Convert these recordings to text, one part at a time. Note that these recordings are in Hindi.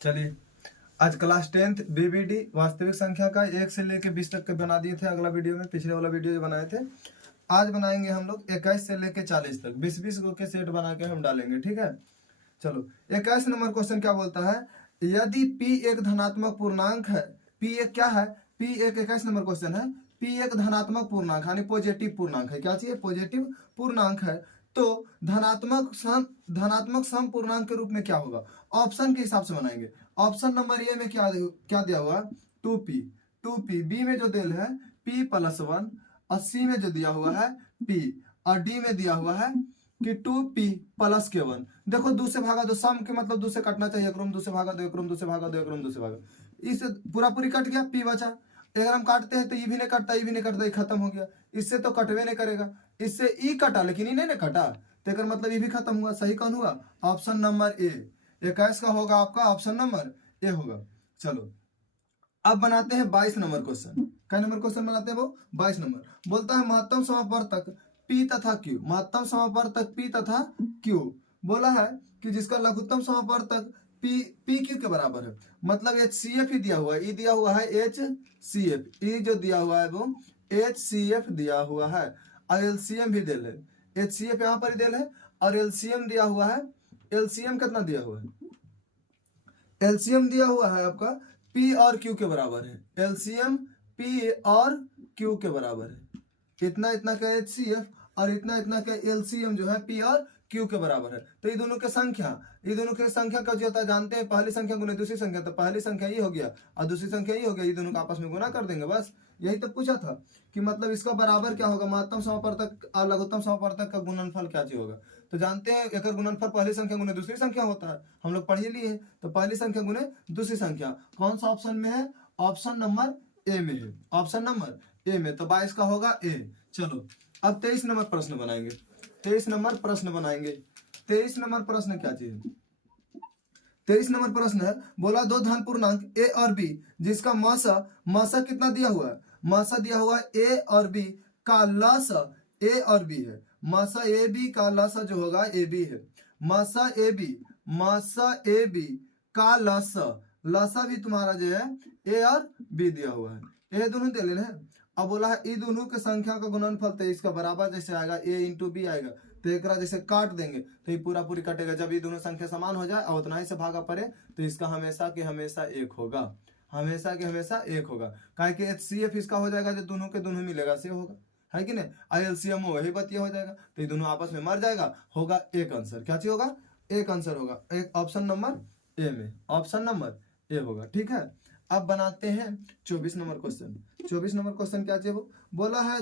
चलिए, आज क्लास 10th बीबीडी वास्तविक संख्या का 1 से लेके 20 तक के बना दिए थे। अगला वीडियो में, पिछले वाला वीडियो जो बनाए थे, आज बनाएंगे हम लोग 21 से लेके 40 तक 20-20 के सेट बना के हम डालेंगे। ठीक है, चलो 21 नंबर क्वेश्चन क्या बोलता है, यदि p एक धनात्मक पूर्णांक है, p एक क्या है, p एक 21 नंबर क्वेश्चन है, p एक धनात्मक पूर्णांक यानी पॉजिटिव पूर्णांक है। क्या चाहिए, पॉजिटिव पूर्णांक है, तो धनात्मक सम पूर्णांक के रूप में क्या होगा, ऑप्शन के हिसाब से बनाएंगे। ऑप्शन नंबर ए में क्या क्या दिया हुआ, 2p, बी में जो दिल है p+1 और सी में जो दिया हुआ है p और डी में दिया हुआ है कि 2p+k1। देखो 2 से भागा दो, सम के मतलब 2 से कटना चाहिए, क्रम 2 से भागा दो, क्रम 2 से भागा दो, क्रम 2 से भागा, इस पूरा पूरी कट गया, p बचा। अगर हम काटते हैं तो ये भी नहीं कटता, ये भी नहीं कटता, ये खत्म हो गया, इससे तो कटवे नहीं करेगा, इससे ई कटा लेकिन ये नहीं कटा, तो एक मतलब ये भी खत्म हुआ। सही कौन हुआ, ऑप्शन नंबर ए। 21 का होगा आपका ऑप्शन नंबर ए होगा। चलो अब बनाते हैं 22 नंबर क्वेश्चन। क्या नंबर क्वेश्चन बनाते हैं वो, 22 नंबर। बोलता है महत्तम समापवर्तक P तथा Q, महत्तम समापवर्तक P तथा Q बोला है कि जिसका लघुत्तम समापवर्तक PQ के बराबर है। मतलब HCF ही दिया हुआ है, ई दिया हुआ है HCF, ई जो दिया हुआ है वो HCF दिया हुआ है और LCM भी दिल है। HCF यहाँ पर ही दिल है और LCM दिया हुआ है। LCM कितना दिया हुआ है, LCM दिया हुआ है आपका P और Q के बराबर है। LCM P और Q के बराबर है। इतना इतना का HCF और इतना इतना का LCM जो है P और Q के बराबर है। तो ये दोनों के संख्या का जो होता है जानते हैं, पहली संख्या गुने दूसरी संख्या, तो पहली संख्या ये हो गया और दूसरी संख्या ये हो गया, ये दोनों का आपस में गुना कर देंगे, बस यही तो पूछा था कि मतलब इसका बराबर क्या होगा, महत्तम समापवर्तक और लघुत्तम समापवर्तक का गुणनफल क्या चीज होगा। तो जानते हैं एक गुणनफल पहली संख्या गुने दूसरी संख्या होता है, हम लोग पढ़ लिए हैं। तो पहली संख्या गुने दूसरी संख्या कौन सा ऑप्शन में है, ऑप्शन नंबर ए में है, ऑप्शन नंबर ए में। तो 22 का होगा ए। चलो अब 23 नंबर प्रश्न बनाएंगे। 23 नंबर प्रश्न बनाएंगे। 23 नंबर प्रश्न क्या चीज, 23 नंबर प्रश्न है, बोला दो धन पूर्णांक ए और बी जिसका मासा कितना दिया हुआ है, मासा दिया हुआ है ए और बी का लसा ए और बी है। मासा ए बी का लसा जो होगा ए बी है। मासा ए बी का लसा भी तुम्हारा जो है ए और बी दिया हुआ है, ये दोनों दे लेना है। अब बोला है ई दोनों के संख्या का गुणनफल, तो इसका बराबर जैसे आएगा a इंटू बी आएगा, तो एक जैसे काट देंगे तो ये पूरा पूरी कटेगा। जब ये दोनों संख्या समान हो जाए और उतना ही से भागा पड़े तो इसका हमेशा के हमेशा एक होगा, हमेशा के हमेशा एक होगा। काहे कि HCF इसका हो जाएगा जो दोनों के दोनों मिलेगा से होगा, है कि नहीं। LCM वही बतिया हो जाएगा, तो ये दोनों आपस में मर जाएगा, होगा एक आंसर। क्या चीज होगा, एक आंसर होगा, एक ऑप्शन नंबर ए में, ऑप्शन नंबर ए होगा। ठीक है, अब बनाते हैं 24 नंबर क्वेश्चन। 24 नंबर क्वेश्चन क्या चाहिए, वो बोला है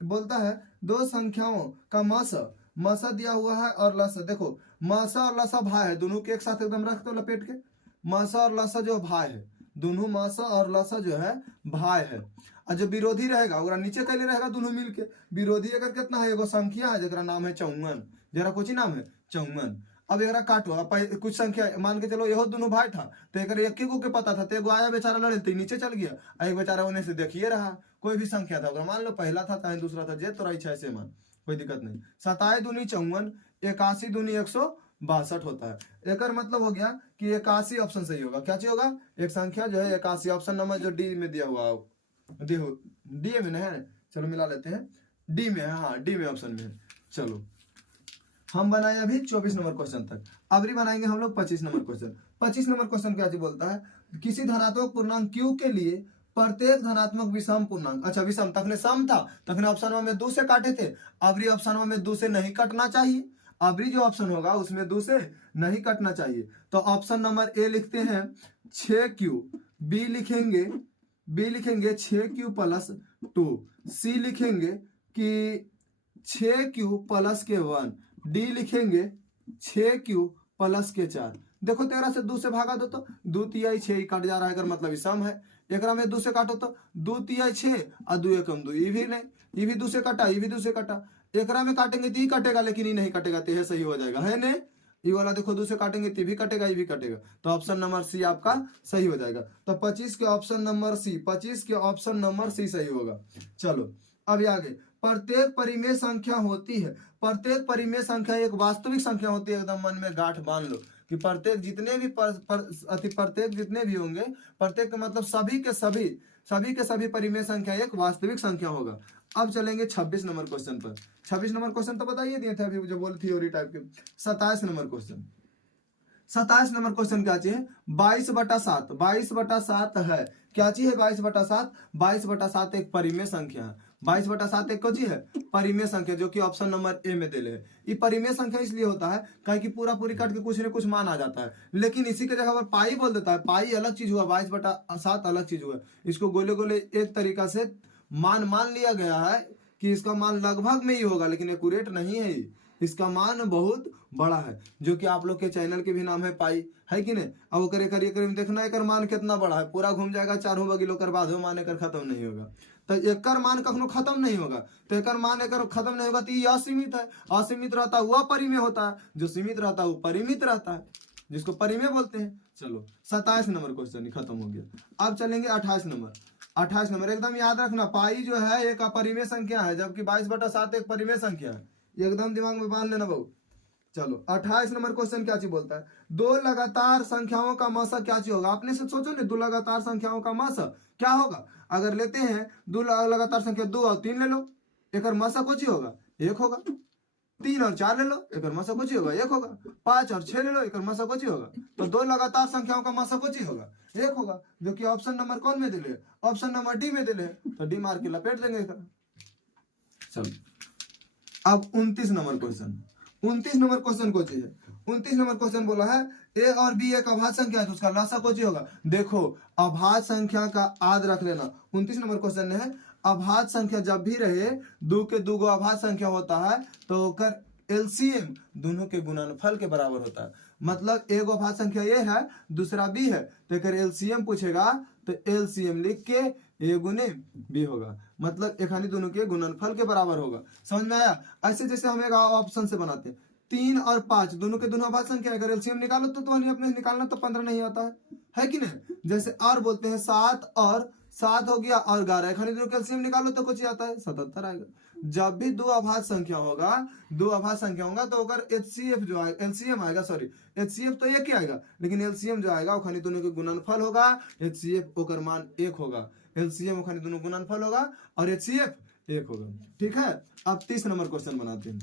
बोलता है दो संख्याओं का मासा दिया हुआ है और लसा। देखो मासा और लसा भाई है, दोनों के एक साथ एकदम रख दो लपेट के। मासा और लसा जो भाई है, दोनों मासा और लसा जो है भाई है। और जो विरोधी रहेगा वो नीचे कैले रहेगा, दोनों मिलके। विरोधी अगर कितना है, एगो संख्या है जरा नाम है 54, जरा कुछ नाम है 54। अब एक काटो, अब कुछ संख्या मान के चलो यहो दोनों भाई था, तो एक को के पता था, तो एगो आया बेचारा लड़े तो नीचे चल गया, एक बेचारा उन्हें से देखिए रहा। कोई भी संख्या था, मान लो पहला था चाहे दूसरा था, जे तोरा इच्छा से मान, कोई दिक्कत नहीं। 27 दूनी 54, 81 दूनी 162 होता है। एक मतलब हो गया कि 81 ऑप्शन सही होगा। क्या चाहिए होगा, एक संख्या जो है 81, ऑप्शन नंबर जो डी में दिया हुआ, डी में है, चलो मिला लेते हैं, डी में है, हाँ डी में ऑप्शन में है। चलो हम बनाए अभी 24 नंबर क्वेश्चन तक, अभी बनाएंगे हम लोग 25 नंबर क्वेश्चन। 25 नंबर क्वेश्चन क्या चीज बोलता है, किसी धनात्मक पूर्णांक Q के लिए प्रत्येक धनात्मक विषम पूर्णांक, अच्छा विषम तक ने सम था, तक ने ऑप्शन में 2 से काटे थे, अबरी ऑप्शन में 2 से नहीं कटना चाहिए, अबरी जो ऑप्शन होगा उसमें 2 से नहीं कटना चाहिए। तो ऑप्शन नंबर ए लिखते हैं 6Q, बी लिखेंगे 6Q+2, सी लिखेंगे कि 6Q+K1, डी लिखेंगे 6Q+K4। देखो 13 से 2 से भागा दो तो 2 तिहाई 6 कट जा रहा है, अगर मतलब सम है। एक में 2 से काटो तो 2 तिहाई 6 और 2 एकम 2, ये भी नहीं, ये भी 2 से कटा, ये भी 2 से कटा। एक में काटेंगे तो ये कटेगा, लेकिन ये नहीं कटेगा, तो यह सही हो जाएगा, है नहीं। ये वाला देखो 2 से काटेंगे तो भी कटेगा, ये भी कटेगा, तो ऑप्शन नंबर सी आपका सही हो जाएगा। तो 25 के ऑप्शन नंबर सी, 25 के ऑप्शन नंबर सी सही होगा। चलो अब आगे, प्रत्येक परिमेय संख्या होती है, प्रत्येक परिमेय संख्या एक वास्तविक संख्या होती है, एकदम मन में गांठ बांध लो। कि प्रत्येक जितने भी प्रत्येक जितने भी होंगे, प्रत्येक का मतलब सभी के सभी परिमेय संख्या एक वास्तविक संख्या होगा। अब चलेंगे 26 नंबर क्वेश्चन पर। 26 नंबर क्वेश्चन तो बताइए दिए थे अभी जो बोल थ्योरी टाइप के। 27 नंबर क्वेश्चन, 27 नंबर क्वेश्चन क्या चीज है? 22/7, 22/7 है क्या चीज है? 22/7, 22/7 एक परिमेय संख्या है। 22/7 एक चीज है परिमेय संख्या, जो कि ऑप्शन नंबर ए में दिले है। ये परिमेय संख्या इसलिए होता है कहीं कि पूरा पूरी काट के कुछ न कुछ मान आ जाता है, लेकिन इसी के जगह पर पाई बोल देता है। पाई अलग चीज हुआ, 22/7 अलग चीज हुआ। इसको गोले गोले एक तरीका से मान लिया गया है कि इसका मान लगभग में ही होगा, लेकिन एक्यूरेट नहीं है। इसका मान बहुत बड़ा है, जो कि आप लोग के चैनल के भी नाम है पाई, है कि नहीं? अब वो करे देखना एकर मान कितना बड़ा है, पूरा घूम जाएगा चारों बगिलों कर बाद हो मान एकर खत्म नहीं होगा। तो एकर मान कखनो खत्म नहीं होगा, तो एकर मान एकर खत्म नहीं होगा, तो ये असीमित है। असीमित रहता है वह परिमेय होता है, जो सीमित रहता है वो परिमित रहता है, जिसको परिमेय बोलते हैं। चलो 27 नंबर क्वेश्चन खत्म हो गया। अब चलेंगे 28 नंबर। 28 नंबर एकदम याद रखना, पाई जो है एक अपरिमेय संख्या है, जबकि 22/7 एक परिमेय संख्या है। एकदम दिमाग में बांध लेना बहु। चलो 28 नंबर क्वेश्चन क्या चीज बोलता है? दो लगातार संख्याओं का मासा क्या चीज होगा? आपने से सोचो ना, दो लगातार संख्याओं का मासा क्या होगा? अगर लेते हैं दो लगातार संख्या, 2 और 3 ले लो, एक मासा को चीज होगा 1 होगा। 3 और 4 ले लो, एक मासा को चीज होगा 1 होगा। 5 और 6 ले लो, एक मासा को चीज होगा। तो दो लगातार संख्याओं का मासा को चीज होगा 1 होगा, जो कि ऑप्शन नंबर कौन में दिले? ऑप्शन नंबर डी में दिले। तो डी मार के लपेट देंगे। चलो अब 29 नंबर क्वेश्चन। 29 नंबर क्वेश्चन को चाहिए। 29 नंबर क्वेश्चन बोला है ए और बी एक अभाज्य संख्या है, तो उसका लसा को होगा। देखो अभाज्य संख्या का याद रख लेना। 29 नंबर क्वेश्चन है अभाज्य संख्या जब भी रहे, दो के दो अभाज्य संख्या होता है, तो ओकर एलसीएम दोनों के गुणनफल के बराबर होता है। मतलब एक अभाज्य संख्या ए है, दूसरा बी है, तो अगर एलसीएम पूछेगा तो एलसीएम लिख के ए गुने बी होगा, मतलब एखानी दोनों के गुणनफल के बराबर होगा। समझ में आया? ऐसे जैसे हम एक ऑप्शन से बनाते हैं 3 और 5 दोनों के दोनों अभाज्य संख्या, अगर एलसीएम निकालो तो अपने निकालना तो 15 नहीं आता है कि नहीं? जैसे और बोलते हैं 7 और 7 हो गया और 11, एखानी दोनों के एलसीएम निकालो तो कुछ आता है 77 आएगा। जब भी दो अभाज्य संख्या होगा, तो अगर एचसीएफ जो आएगा, एलसीएम आएगा, सॉरी एचसीएफ तो एक ही आएगा, लेकिन एलसीएम जो आएगा वो खानी दोनों के गुणनफल होगा। एचसीएफ ओकर मान 1 होगा, एलसीएम खानी दोनों गुणनफल होगा और एचसीएफ 1 होगा। ठीक है, अब 30 नंबर क्वेश्चन बनाते हैं।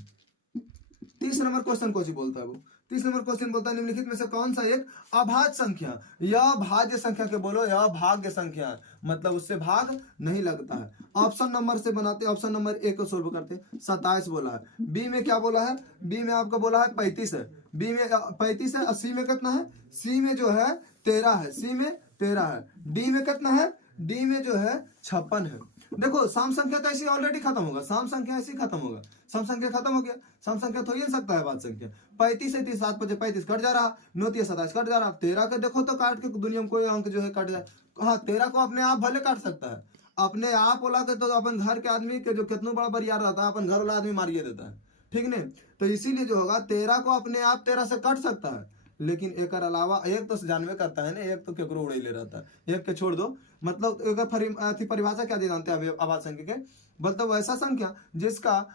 30 नंबर क्वेश्चन को बोलता है वो 30 नंबर क्वेश्चन बोलता है निम्नलिखित में से कौन सा एक अभाज्य संख्या, यह भाज्य संख्या के बोलो यह भाग्य संख्या है, मतलब उससे भाग नहीं लगता है। ऑप्शन नंबर से बनाते, ऑप्शन नंबर ए को सोल्व करते। 27 बोला है। बी में क्या बोला है? बी में आपको बोला है 35 है। बी में 35 है और सी में कितना है? सी में जो है 13 है। सी में 13 है। डी में कितना है? डी में जो है 56 है। देखो सम संख्या तो ऐसी ऑलरेडी खत्म होगा, सम संख्या ऐसी खत्म होगा, सम संख्या खत्म हो गया, सम संख्या तो हो ही नहीं सकता है बात संख्या। 35 से 30 7 5 35 कट जा रहा, 9 3 27 कट जा रहा। 13 का देखो तो काट के दुनिया में कोई अंक जो है कट जाए। हाँ 13 को अपने आप भले काट सकता है, अपने आप बोला के तो अपन घर के आदमी के जो कितना बड़ा बरियार रहता है अपन घर वाला आदमी मारिए देता है, ठीक नहीं? तो इसीलिए जो होगा 13 को अपने आप 13 से कट सकता है, लेकिन एक अलावा एक तो जानवे करता है ना, एक तो केकरो उड़े ले रहता है, एक के छोड़ दो। मतलब एक परिभाषा क्या दे जानते हैं अभाज्य संख्या के? मतलब वैसा संख्या जिसका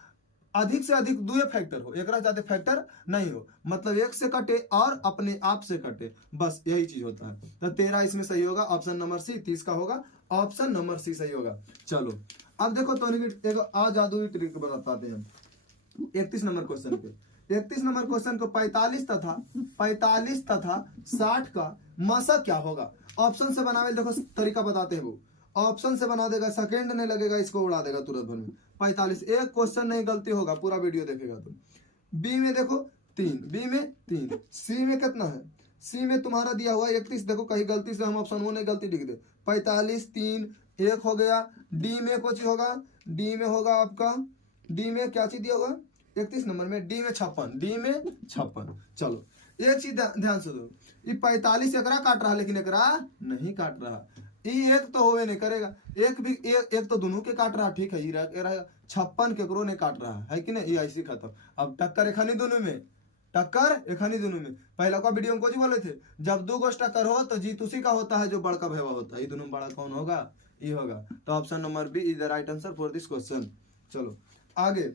अधिक से अधिक दो फैक्टर हो, एक ज्यादा फैक्टर नहीं हो, मतलब एक से कटे और अपने आप से कटे, बस यही चीज होता है। तो 13 इसमें सही होगा, ऑप्शन नंबर सी। 30 का होगा ऑप्शन नंबर सी सही होगा। चलो अब देखो तो एक और जादुई ट्रिक बताते हैं 31 नंबर क्वेश्चन पे। 31 नंबर क्वेश्चन को 45 तथा 60 का मासा क्या होगा? ऑप्शन से बनावे, देखो तरीका बताते हैं वो। ऑप्शन से बना देगा, सेकंड नहीं लगेगा, इसको उड़ा देगा तुरंत भर में। 45 एक क्वेश्चन नहीं गलती होगा, पूरा वीडियो देखेगा तो। बी में देखो 3, बी में 3, सी में कितना है? सी में तुम्हारा दिया हुआ 31, देखो कहीं गलती से हम ऑप्शन वो नहीं गलती लिख दे। 45 3 1 हो गया। डी में कुछ होगा, डी में होगा आपका, डी में क्या चीज दिया होगा 31 नंबर में? डी में 56, डी में 56। चलो एक चीज ध्यान से दो, ये 45 एकरा काट रहा लेकिन एकरा नहीं काट रहा, ये एक तो होवे नहीं करेगा, एक भी एक तो दोनों के काट रहा, ठीक है? ये 56 केकरो नहीं काट रहा है कि नहीं? ये ऐसी खत्म। अब टक्कर एखानी दोनों में, टक्कर एखानी दोनों में। पहला का वीडियो में कुछ बोले थे, जब दो गोष्ठ टक्कर हो तो जीत उसी का होता है जो बड़का भैया होता है। ये दोनों बड़ा कौन होगा? ये होगा। तो option number B is the right answer for this question. चलो आगे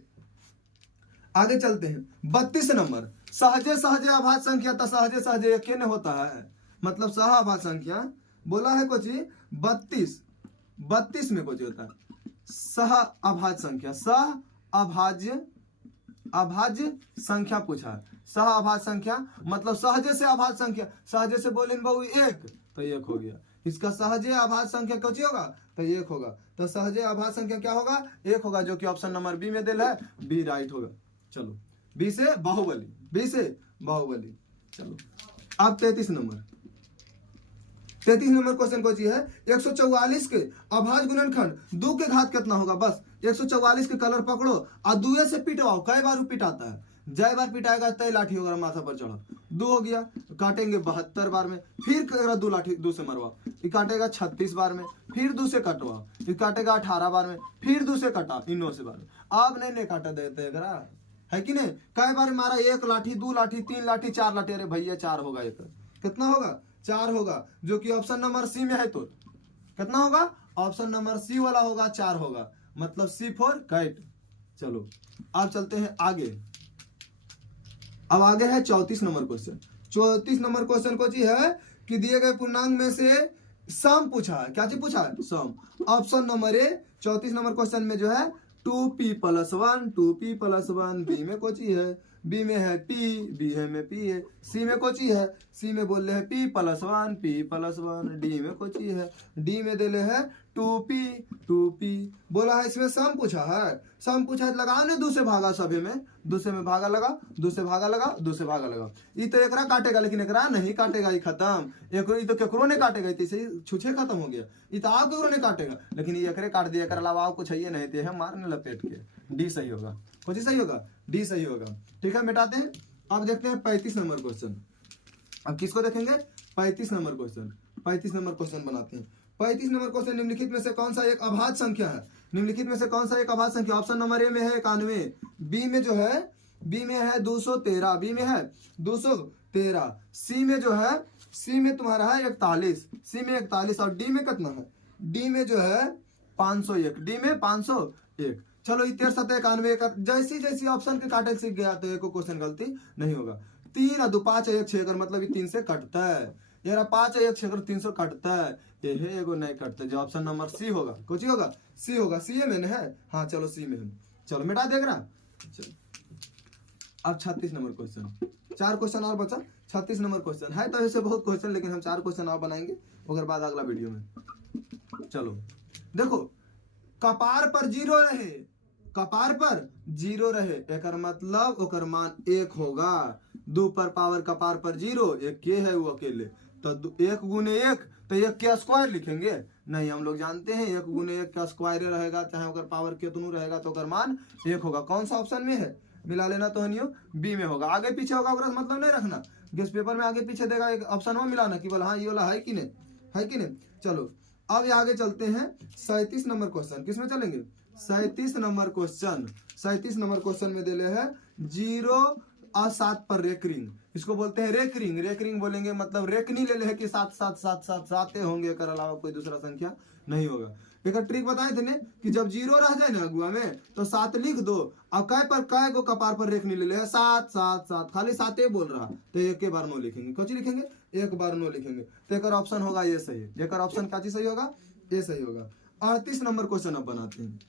आगे चलते हैं 32 नंबर, सहजे सहजे अभाज्य संख्या तो सहजे सहजे एक न होता है, मतलब सह अभाज्य संख्या बोला है कुछ 32 में कुछ होता है सह अभाज्य संख्या, सह अभाज्य संख्या पूछा है, सह अभाज्य संख्या मतलब सहजे से अभाज्य संख्या, सहजे से बोले बहु एक तो एक हो गया, इसका सहजे अभाज्य संख्या कुछ होगा तो एक होगा, तो सहजे अभाज्य संख्या क्या होगा एक होगा, जो कि ऑप्शन नंबर बी में दिल है, बी राइट होगा। चलो बी से बाहुबली, बी से बाहुबली। चलो अब 33 नंबर, 33 नंबर क्वेश्चन को है 144 के अभाज्य गुणनखंड 2 के घात कितना होगा, बस 144 के कलर पकड़ो और दुए से पिटवाओ, कई बार पिटाता है, जय बार पिटाएगा तय लाठी होगा माथा पर चढ़ा, 2 हो गया, काटेंगे 72 बार में, फिर 2 लाठी 2 से मरवाओ, ये काटेगा 36 बार में, फिर 2 से कटवाओ, ये काटेगा 18 बार में, फिर 2 से कटा इन 9 से बार में, आप नहीं काटा देते है कि नहीं, कई बार मारा 1 लाठी 2 लाठी 3 लाठी 4 लाठी, अरे भैया 4 होगा, एक कितना होगा 4 होगा, जो कि ऑप्शन नंबर सी में है, तो कितना होगा ऑप्शन नंबर सी वाला होगा 4 होगा, मतलब सी फॉर काइट। चलो अब चलते हैं आगे, अब आगे है 34 नंबर क्वेश्चन। 34 नंबर क्वेश्चन को है कि दिए गए पूर्णांक में से सम पूछा है, क्या चीज पूछा है sum, option number A 34 number question में जो है 2p+1 2p+1, बी में कोची है, बी में है p, बी है में p है, सी में कोची है, सी में बोल रहे हैं p+1 p+1, डी में कोची है, डी में दे है 2p बोला है, इसमें सम पूछा है, सम पूछा है, लगाओ ने 2 से भागा, सभी में 2 से में भागा लगा, 2 से भागा लगा, 2 से भागा लगा, ये तो एकरा काटेगा लेकिन एकरा नहीं काटेगा, ये खत्म, एक तो केकरो ने काटेगा, इसे छुछे खत्म हो गया, ये तो आप केकरो ने काटेगा, लेकिन ये एकरे काट दिया, अलावा आप कुछ है नहीं, है मारने लपेट के, डी सही होगा, कुछ सही होगा, डी सही होगा। ठीक है मिटाते हैं, अब देखते हैं 35 नंबर क्वेश्चन, अब किसको देखेंगे 35 नंबर क्वेश्चन, 35 नंबर क्वेश्चन बनाते हैं। 35 नंबर क्वेश्चन, निम्नलिखित में से कौन सा एक अभाज्य संख्या है, निम्नलिखित में से कौन सा एक अभाज्य संख्या, ऑप्शन नंबर ए में है 91, बी में जो है, बी में है 213, बी में है 213, सी में जो है, सी में तुम्हारा है 41, सी में 41, और डी में कितना है, डी में जो है 501, डी में 501। चलो 93 का जैसी जैसी ऑप्शन के काटे सीख गया तो एक क्वेश्चन गलती नहीं होगा, 3 और 2 5 1 6 कर मतलब ये 3 से कटता है, यार 5 1 6 कर 300 कटता है, ये एगो नहीं कटता, जो ऑप्शन नंबर सी होगा, कुछ होगा सी होगा, सी में है, हाँ चलो सी में है, चलो मिटा देख रहा। चलो अब 36 नंबर क्वेश्चन, 4 क्वेश्चन और बचा, 36 नंबर क्वेश्चन है तो ऐसे बहुत क्वेश्चन, लेकिन हम 4 क्वेश्चन और बनाएंगे अगर बाद अगला वीडियो में। चलो देखो, कपार पर 0 रहे, कपार पर 0 रहे, एक मतलब ओकर मान 1 होगा, 2 पर पावर कपार पर 0, एक के है वो अकेले, तो 1 गुने 1 तो 1 के स्क्वायर लिखेंगे, नहीं हम लोग जानते हैं 1 गुने 1 का स्क्वायर रहेगा, चाहे ओकर पावर कितनू रहेगा तो ओकर मान 1 होगा, कौन सा ऑप्शन में है, मिला लेना तो हनियो बी में होगा, आगे पीछे होगा ओकरा मतलब नहीं रखना, गेस पेपर में आगे पीछे देगा एक ऑप्शन में मिलाना कि बोला हाँ ये वाला है कि नहीं, है कि नहीं। चलो अब आगे चलते हैं 37 नंबर क्वेश्चन, किसमें चलेंगे 37 नंबर क्वेश्चन, 37 नंबर क्वेश्चन में दिले है 0 और 7 पर रेकरिंग, इसको बोलते हैं रेकरिंग, रेकरिंग बोलेंगे मतलब रेकनी ले ले है कि 7 7 7 7 7 होंगे, कर अलावा कोई दूसरा संख्या नहीं होगा। एक ट्रिक बताए थे ने कि जब 0 रह जाए ना अगुआ में तो 7 लिख दो, और कै पर कै गो कपार पर रेखनी ले ले है 7 7 7, खाली 7 बोल रहा तो एक के बार 9 लिखेंगे, कुछ लिखेंगे एक बार 9 लिखेंगे, तो एक ऑप्शन होगा ये सही, एक ऑप्शन क्या चीज सही होगा, ये सही होगा। 38 नंबर क्वेश्चन अब बनाते हैं,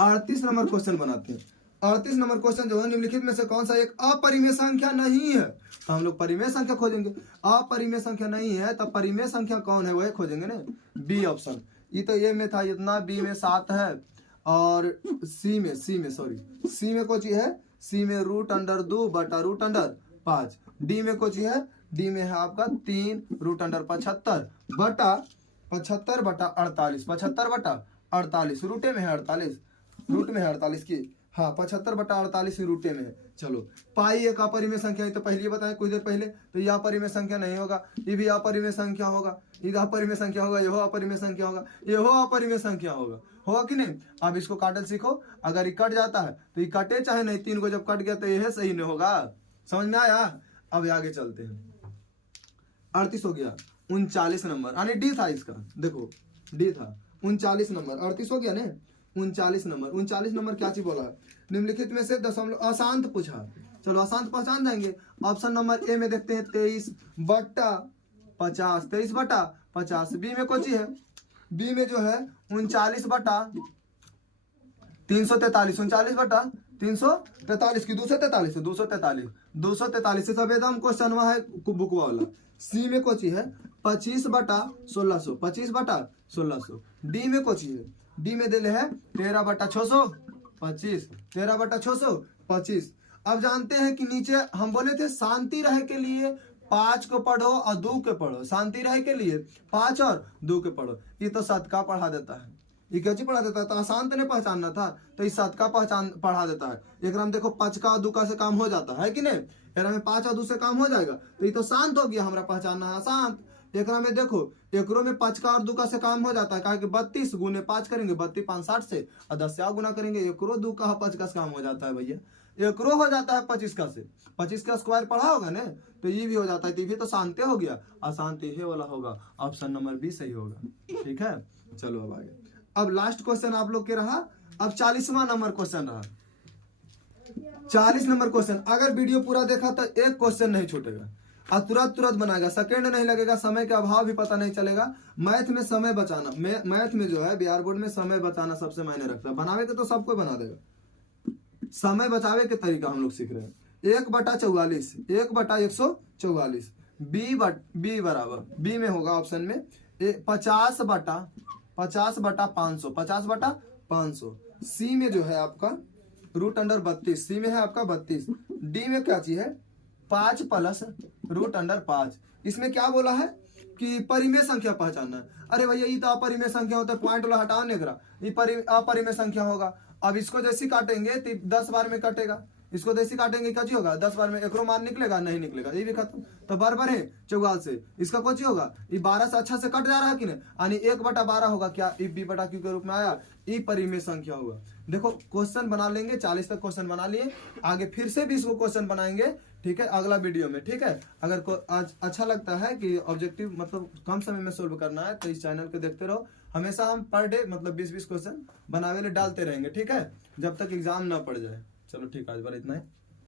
38 नंबर क्वेश्चन बनाते हैं। 38 नंबर क्वेश्चन जो है, निम्नलिखित में से कौन सा एक अपरिमेय संख्या नहीं है, तो हम लोग परिमेय संख्या खोजेंगे, अपरिमेय संख्या नहीं है तो परिमेय संख्या कौन है वह खोजेंगे ना, बी ऑप्शन, ये तो ये में था इतना, बी में 7 है, और सी में सी में कोची है, सी में √2 बटा √5, डी में कोची है, डी में है आपका 3 √75 बटा 75 बटा 48, 75 बटा 48, रूटे में है 48, रूट में है 48 की, हाँ 75 बटा 48 रूटे में है। चलो पाई एक अपरिमेय संख्या है, तो पहले बताएं कुछ देर पहले, तो यह अपरिमेय संख्या नहीं होगा, ये भी अपरिमेय संख्या होगा, ये अपरिमेय संख्या होगा, यह अपरिमेय संख्या होगा, यह अपरिमेय संख्या होगा कि नहीं। अब इसको काटल सीखो, अगर ये कट जाता है तो ये कटे चाहे नहीं, 3 को जब कट गया तो यह सही नहीं होगा, समझ में आया। अब आगे चलते हैं, 38 हो गया, 39 नंबर यानी डी था इसका, देखो डी था 39 नंबर, 38 हो गया ना, 39 नंबर। 39 नंबर क्या चीज बोला है? निम्नलिखित में से दशमलव अशांत पूछा। चलो अशांत पहचान जाएंगे। ऑप्शन नंबर ए में देखते हैं 23/50, 23/50। बी में कौन सी है? बी में जो है 39/343, 39/343 की 243 है, 243 से सब एकदम क्वेश्चन हुआ है बुक वाला। सी में कौन सी है? 25/1600, 25/1600। डी में कौन सी है? डी में दिले है 13/625, 13/625। अब जानते हैं कि नीचे हम बोले थे शांति रहे के लिए 5 को पढ़ो और 2 के पढ़ो, शांति रहे के लिए 5 और 2 के पढ़ो। ये तो शतका पढ़ा देता है, ये क्या चीज पढ़ा देता है? तो अशांत ने पहचानना था तो इस शतका पहचान पढ़ा देता है। एक में देखो 5 का और 2 का से काम हो जाता है कि नहीं? एक में 5 और 2 से काम हो जाएगा, तो ये तो शांत हो गया, हमारा पहचानना है अशांत। एक में देखो एकरो में 5 का और 2 का से काम हो जाता है, कहा कि 32 गुने 5 करेंगे, 32 5 60 से, और 10 से गुना करेंगे, एकरो 2 का 5 का से काम हो जाता है भैया। एकरो हो जाता है 25 का से, 25 का स्क्वायर पढ़ा होगा ना, तो ये भी हो जाता है। तो ये तो शांति हो गया, अशांति ये वाला होगा। ऑप्शन नंबर बी सही होगा। ठीक है, चलो अब आगे। अब लास्ट क्वेश्चन आप लोग के रहा, अब 40वां नंबर क्वेश्चन रहा। 40 नंबर क्वेश्चन, अगर वीडियो पूरा देखा तो एक क्वेश्चन नहीं छूटेगा और तुरंत बनाएगा, सेकंड नहीं लगेगा, समय का अभाव भी पता नहीं चलेगा। मैथ में समय बचाना, मैथ में जो है बिहार बोर्ड में समय बचाना सबसे मायने रखता है। बनावे के तो सब कोई बना देगा, समय बचावे के तरीका हम लोग सीख रहे हैं। 1/44, 1/144। बी बराबर, बी में होगा ऑप्शन में 50/500, 50/500। सी में जो है आपका √32, सी में है आपका 32। डी में क्या चीज है? 5 + √5। इसमें क्या बोला है कि परिमेय संख्या पहचानना है। अरे भैया ये तो अपरिमेय संख्या होता है, पॉइंट वाला हटाओ निकला, ये अपरिमेय संख्या होगा। अब इसको जैसे काटेंगे तो 10 बार में कटेगा, इसको जैसे काटेंगे क्या चीज होगा? 10 बार में एकरो मान निकलेगा? नहीं निकलेगा, ये भी खत्म। तो बराबर है 44 से, इसका कौन चीज होगा? ये 12 से अच्छा से कट जा रहा है कि नहीं? यानी 1/12 होगा। क्या ई बी बटा क्यू के रूप में आया? ई परिमेय संख्या होगा। देखो क्वेश्चन बना लेंगे, 40 तक क्वेश्चन बना लिए, आगे फिर से 20 को क्वेश्चन बनाएंगे, ठीक है, अगला वीडियो में। ठीक है, अगर आज अच्छा लगता है कि ऑब्जेक्टिव मतलब कम समय में सोल्व करना है तो इस चैनल को देखते रहो। हमेशा हम पर डे मतलब 20-20 क्वेश्चन बनावे ले डालते रहेंगे, ठीक है, जब तक एग्जाम ना पड़ जाए। चलो ठीक है, आज बार इतना है।